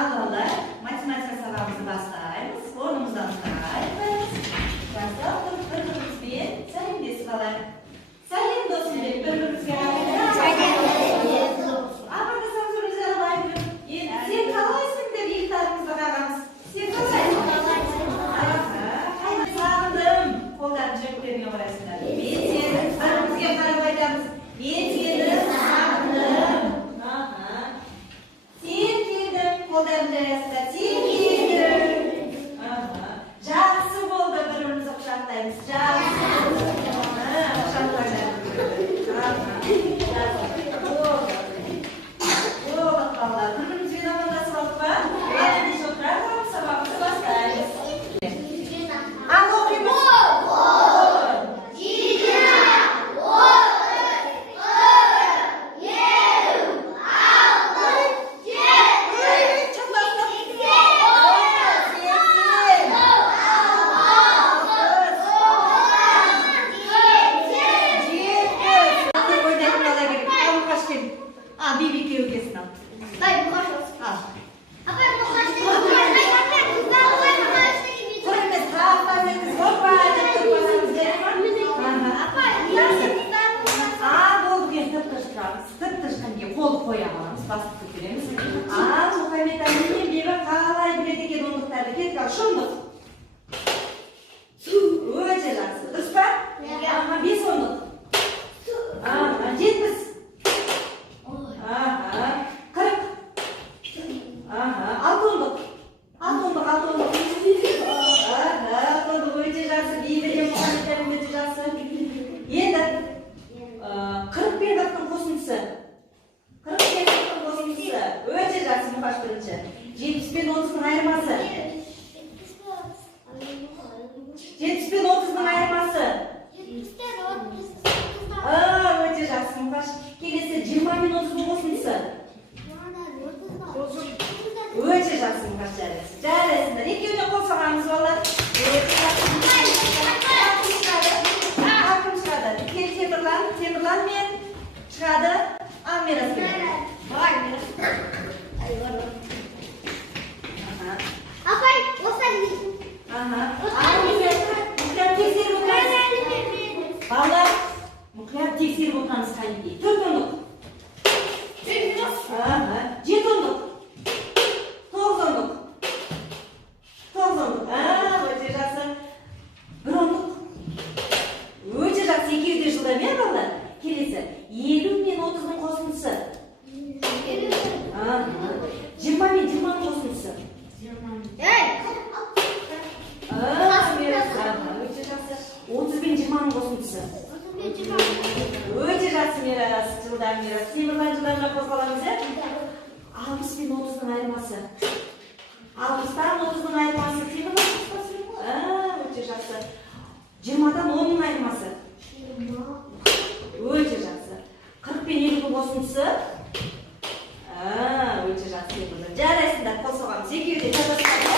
Ballar, matematika sınavımızı başlayız. Onumuzdan sayımız. Yazda bir bir sayım desibalar. Sayım dostum bir birbirimize Ama da sen soruları alayım. Sen kalaysın da bir ihtarımızda kalmamız. Sen kalaysın. Hayır sağladım. Koldan ceplerini orasında. Bir sen aramızda karabaydamız. Bir sen sağladım. Kollarımın arasında çekildim. Жақсы болды, бірімізді құшақтаймыз. Жақсы болды. Болды балалар. Бірімізбен амандасып алдық па? Әлде жоқ бірақ сабағымызды бастаймыз. Ал оқимыз. Kol koyamamız, basıp tutuyoruz. Muhammed Ali'nin bir kalay bile de oldukları ket kal şunduk. Öyle lazım. Ispa? Aha, bir sonduk. Aha, 70. Aha, 40. Aha, 6 olduk. 6 olduk. Aha, olduk. Öyle lazım. İyi de Muhammed Ali'nin öyle lazım. Yedi. 41 dakika kosuntusu. 41 dakika kosuntusu. Öyle lazım baş birinci. 70 bin 30'un ayırması. 70 bin 30'un ayırması. Öyle lazım baş. Gelirse 20 bin 30'un kosuntusu. Öyle lazım baş caresi. Caresinden. İlk önce kol sağlamız var. Temirlan men çıkadı. Al miras gibi. Vay miras. Apay, o sen. Aha. Muhtemelen tekstil bakanız. Valla. Muhtemelen tekstil bakanız kaydı. 4 onluk. Aha. 7 onluk. 9 onluk. 9 onluk. Öyle jasın. 1 onluk. Öyle jasın 200 жылда мен балдар. Келесі. 50 мен 30'un қосындысы. 20 мен 20'ның қосындысы. 30 мен 20'ның қосындысы. Өте жақсы мирас, жылдар мирас. Темірлан жылдарына қозғаламыз, е? 60 мен 30'ның айырмасы. 60'дан 30'ның айырмасы. Темірлан қозғалсын. Өте жақсы. 20'дан 10'ның айырмасы. Өте жақсы. 40 пен 50'дің қосындысы. Өте жақсы. Жарайсында қосылғанымыз. Екеуі де жазасында.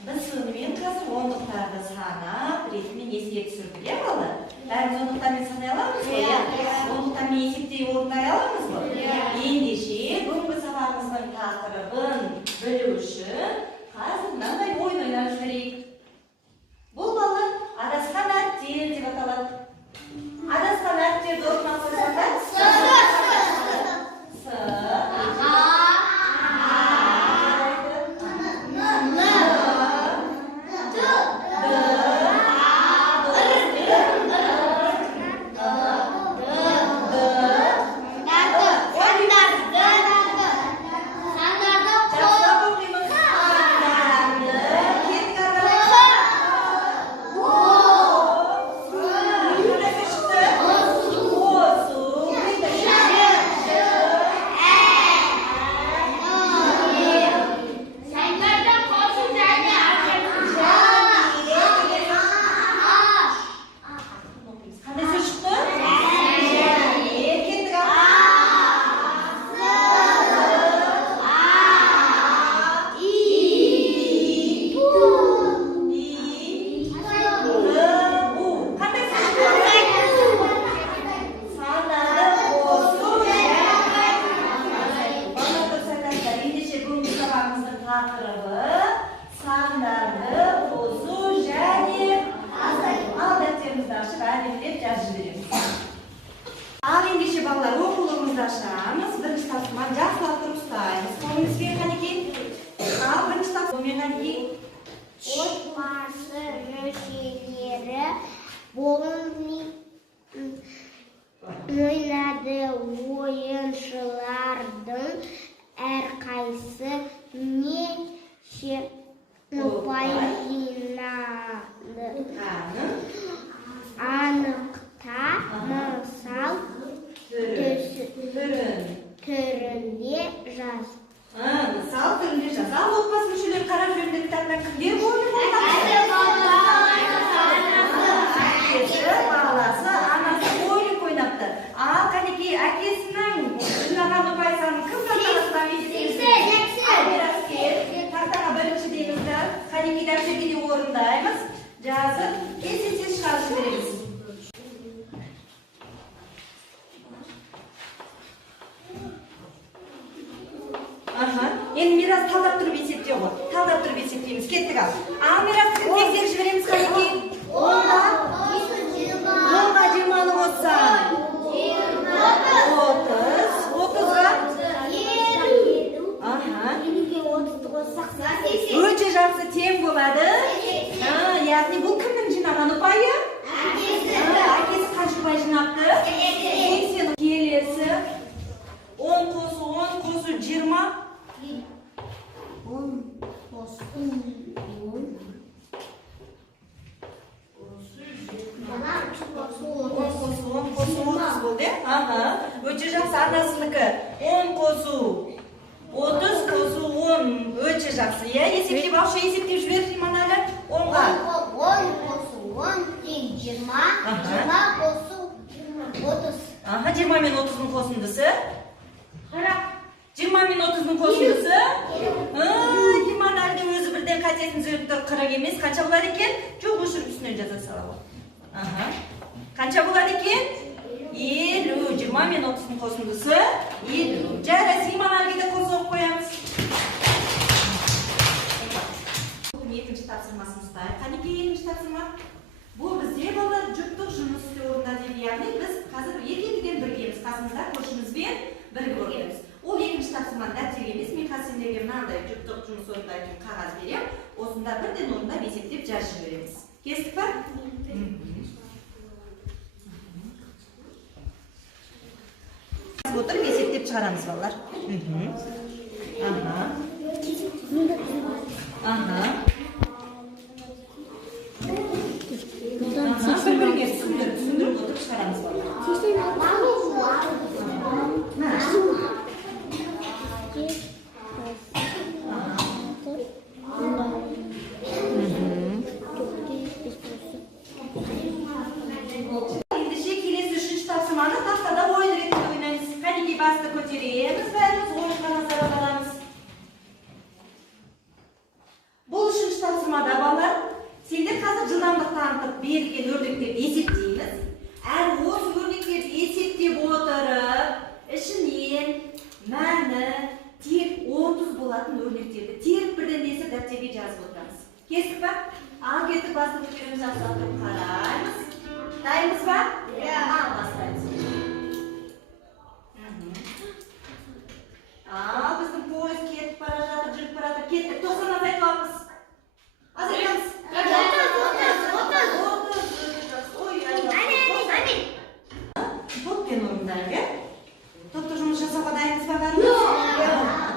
Біз сонымен қазір ондықтарды санап, ретімен еске түсірдік, е балалар? Бәріміз ондықтармен санай аламыз ғой? Ондықтармен есептей орындай аламыз ғой? Ендеше бүгінгі сабағымыздың тақырыбын білу үшін қазір мынандай ойын ойнап жіберейік. Бұл балалар адасқан әріптер деп аталады. Адасқан әріптерді орнына қойсаңдар башташабыз. Birinchi taqsimani yaxshilab turib ustaymiz. Qo'limizga qaniki? Birinchi taqsimni qaniki? Отбасы мүшелері ойнады. Ойыншылардың әрқайсы неше ұпай жинады? Анықта мысал түрінде жаз. Мысал түрінде жаз. Ал отбасы мүшелері қарап жүрген кітапта кімдер болды? Әкесі, баласы, анасы ойын ойнапты. Ал қанеки әкесінің жинаған ұпай санын кім тақтасынан есептейміз? Тақтаға бірінші деймізді. Қанеки дәптерге орындаймыз. Жазып, кесесе шығарып жібереміз. Енді Мирас талдап тұрып есептеу ғой. Талдап тұрып есептейміз. Кеттік ал. Ал Мирас тексеріп жібереміз қанеки? 10-ға 20-ны қоссам. 30-ға өте жақсы тең болады. Яғни бұл кімнің жинаған ұпайы? Әкесі қанша ұпай жинапты? 80. Келесі 10 қосу 20. 10 қосу 30 болды. Өте жақсы анасыныкі. 10 қосу 30 қосу 10 өте жақсы. Есептеп алшы, есептеп жібер Риманәлі. 10-ға 10 қосу 10 тең 20. 20 қосу 30. 20 мен 30-ның қосындысы. 20 мен 30-ның қосындысы. Риманәлі өзі бірден қатесін зөріп тұр. 40 емес. Қанша болады екен? Жоқ, өшіріп үстінен жаза салауы. Қанша болады екен? 50. 20 мен 30-ның қосындысы 50. Жарас, Риманәліге де қос оқып қоямыз. Екінші тапсырмасын ұстайық. Қанеке екінші тапсырма? Бұл бізде балалар жұптық жұмыс істеу орында дейді. Яғни біз қазір екеуден біргеміз. Қасымызда көршімізбен бірге орындаймыз. Ол екінші тапсырманы дәптерге емес, мен қазір сендерге мынандай жұптық жұмыс орындайтын қағаз берем. Осында бірден орындап есептеп жазып жібереміз. Кестік па? Отырып есептеп шығарамыз балалар. Бір-бірге түсіндіріп отырып шығарамыз балалар. Ендеше келесі үшінші тапсырманы тақтада ойын ретінде ойнаймыз. Қанеке басты көтереміз, бәріміз ойынға назар аударамыз. Бұл үшінші тапсырмада балалар, сендер қазір жылдамдық танытып берілген өрнектерді есептейміз. Әр осы өрнектерді есептеп отырып, ішінен мәні тек 30 болатын өрнектерді тек бірден десіп дәптерге жазып отырамыз. Кестік па? Ал кетіп басты көтереміз, жақсылап тұрып қараймыз. Дайынбыз ба? Ал бастаймыз. Ал біздің поезд кетіп бара жатыр, жүріп бара жатыр. Кеттік, 90 азайтыламыз. Азайтамыз. 30. Топпен орындайық, топтық жұмыс жасауға дайынбыз ба бәріміз?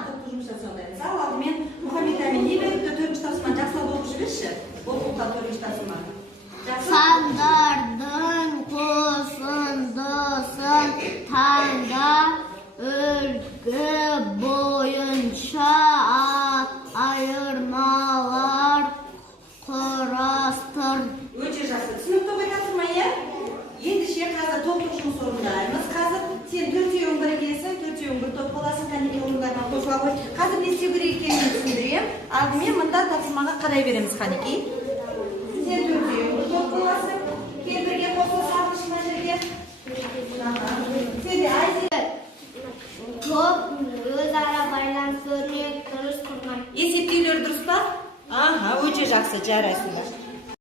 Топтық жұмыс жасауға дайынбыз. Ал алдымен Мұхаммед Әмин не берді? Төртінші тапсырманы жақсылап оқып жүрші. Оқуға төртінші тапсырманы. Сандардың қосындысын таңда үлгі бойынша айырмалар құрастыр. Өте жақсы. Түсінікті ғой тапсырма, е? Ендеше қазір топтық жұмыс орындаймыз. Қазір сен төртеуің бір келесің, төртеуің бір топ боласың, кәнеке орындарына қосыла қой. Қазір не істеу керек екенін түсіндірем. Алдымен мында тапсырмаға қарай береміз, қанеке. Сен төртеуің бір топ боласың. Кел бірге қосылсақ мына жерге. Сен де айзер. Топ өзара байланыс өрнек дұрыс құрмай. Есептеулер дұрыс па? Өте жақсы, жарайсыңдар.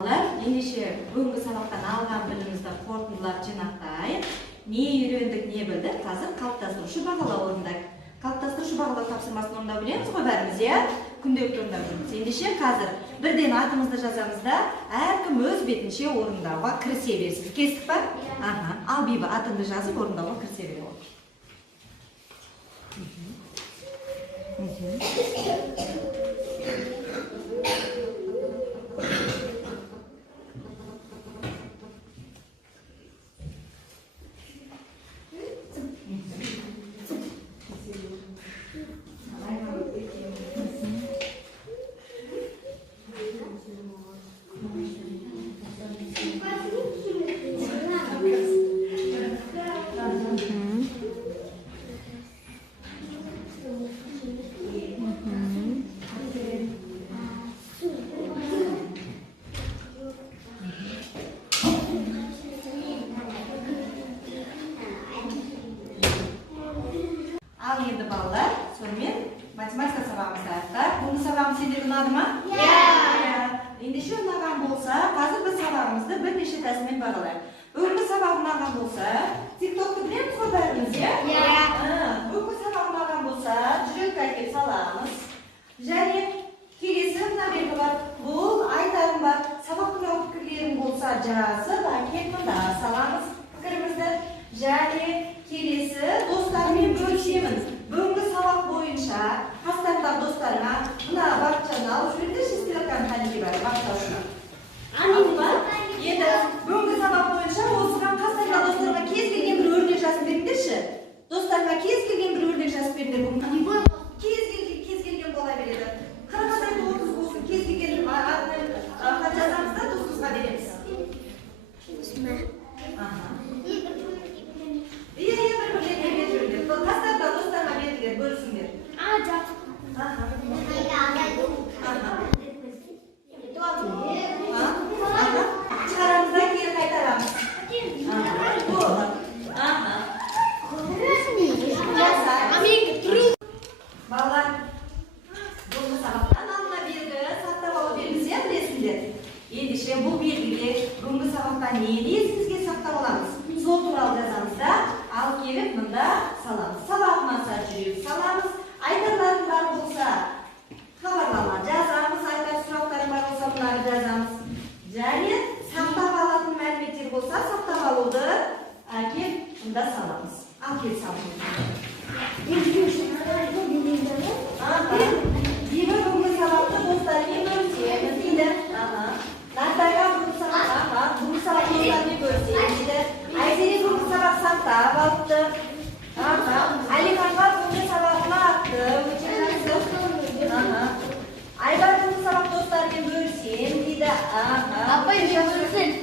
Ендеше бүгінгі сабақтан алған білімімізді қорытындылап жинақтайық. не үйрендік, не білдік, қазір қалыптастырушы бағалау орындайық. Қалыптастырушы бағалау тапсырмасын орындау білеміз ғой бәріміз, иә? Күнделікті орындап жүрміз. Ендеше қазір бірден атымызды жазамыз да, әркім өз бетінше орындауға кірісе берсін. Кестік па? Ал Биба атыңды жазып орындауға кірісе бере ол. Ал енді балалар, сонымен математика сабағымызды аяқтап, бүгінгі сабағымыз сендерге ұнады ма? Ендеше ұнаған болса, қазір біз сабағымызды бірнеше тәсілмен бағалайық. Бүгінгі сабақ ұнаған болса, тиктокты білеміз ғой бәріміз, иә? Бүгінгі сабақ ұнаған болса, жүректі әкеліп саламыз. Және келесі мына белгі бар, бұл айтарым бар. Сабақ туралы пікірлерің болса, жазып әкеліп мында саламыз пікірімізді. Және келесі достармен бөлісемін. Бүгінгі сабақ бойынша қастардағы достарына мына бақытжанды алып жүріңдерші, стрелканы тәнеге бар, бақытжанды. Енді бүгінгі сабақ бойынша осыған қастардағы достарға кез келген бір өрнек жазып беріңдерші. Достарына кез келген бір өрнек жазып беріңдер. Кез келген бола береді. 40-30 болсын, кез келген хат жазамыз да достымызға береміз. Бір-бірлерге жүріңдер. Қастардағы достарына беріңдер, бөлісіңдер. Шығарамыздан кейін қайтарамыз. Балалар, бүгінгі сабақтан алына белгі сақтап алу белгісі білесіңдер. Ендеше бұл белгіде бүгінгі сабақта нені есімізге сақтап аламыз? Сол туралы жазамыз да, алып келіп мында саламыз. Сабағынан жүрек саламыз. Айтарларың бар болса, хабарлама жазамыз. Айтар сұрақтарың бар болса, мұнары жазамыз. Және сақтап алатын мәліметтер болса, сақтап алуды әкеп мында саламыз. Ал кел саламыз. Биба бүгінгі сабақты достармен бөлісеміз дейді. Нартайға бүгінгі сабақ достармен бөлісеміз дейді. Айзере бүгінгі сабақ сақтап алыпты. Алиханға бүгінгі сабағына атты. Айбар бүгінгі сабақ достармен бөлісем дейді. Апай, мен бөлісем.